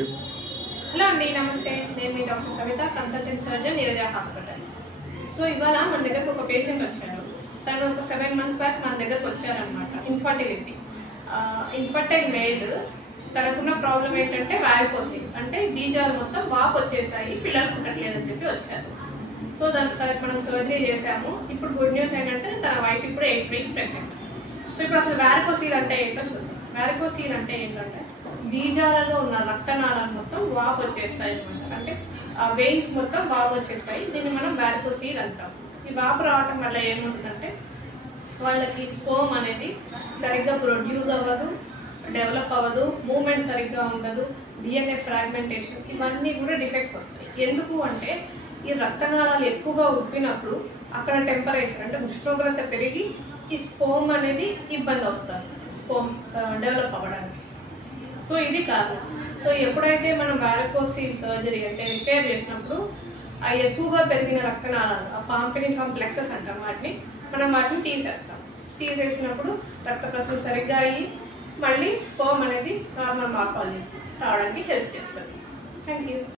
Hello అండి, నమస్తే. నేను మీ doctor Savita, consultant surgeon, Neeraja hospital. So ఇవాళ మన దగ్గరకు ఒక పేషెంట్ వచ్చారు. తను ఒక 7 months బ్యాక్ మన దగ్గరకు వచ్చారనమాట. Infertile male. తనకున్న ప్రాబ్లం ఏంటంటే వారికోసిల్, అంటే బీజాలు మొత్తం వాపు వచ్చేసాయి, పిల్లలు పుట్టట్లేదని చెప్పి వచ్చారు. సో తనకు మనం సర్జరీ చేసాము. ఇప్పుడు గుడ్ న్యూస్ ఏంటంటే తన వైఫ్ ఇప్పుడు 8 weeks ప్రెగ్నెంట్. సో ఇప్పుడు అసలు వారికోసిల్ అంటే ఏంటో చూద్దాం. వారికోసిల్ అంటే ఏంటంటే బీజాలలో ఉన్న రక్తనాళాలు మొత్తం వాపు వచ్చేస్తాయి అనమాట. అంటే ఆ వెయిన్స్ మొత్తం వాపు వచ్చేస్తాయి. దీన్ని మనం వారికోసిల్ అంటాం. ఈ వాపు రావటం వల్ల ఏముంటుందంటే వాళ్ళకి స్పోమ్ అనేది సరిగ్గా ప్రొడ్యూస్ అవ్వదు, డెవలప్ అవ్వదు, మూమెంట్ సరిగ్గా ఉండదు, డిఎన్ఏ ఫ్రాగ్మెంటేషన్, ఇవన్నీ కూడా డిఫెక్ట్స్ వస్తాయి. ఎందుకు అంటే ఈ రక్తనాళాలు ఎక్కువగా ఉబ్బినప్పుడు అక్కడ టెంపరేచర్ అంటే ఉష్ణోగ్రత పెరిగి ఈ స్పోమ్ అనేది ఇబ్బంది అవుతుంది, స్పోమ్ డెవలప్ అవ్వడానికి. సో ఇది కారణం. సో ఎప్పుడైతే మనం వారికోసిల్ సర్జరీ అంటే రిపేర్ చేసినప్పుడు ఆ ఎక్కువగా పెరిగిన రక్తనాళాలు, ఆ పాంపినిఫార్మ్ ప్లెక్సెస్ అంటాం వాటిని తీసేస్తాం. తీసేసినప్పుడు రక్త ప్రసరణ సరిగ్గా అయ్యి మళ్ళీ స్పోమ్ అనేది నార్మల్ మార్ఫాలజీ రావడానికి హెల్ప్ చేస్తుంది. Thank you.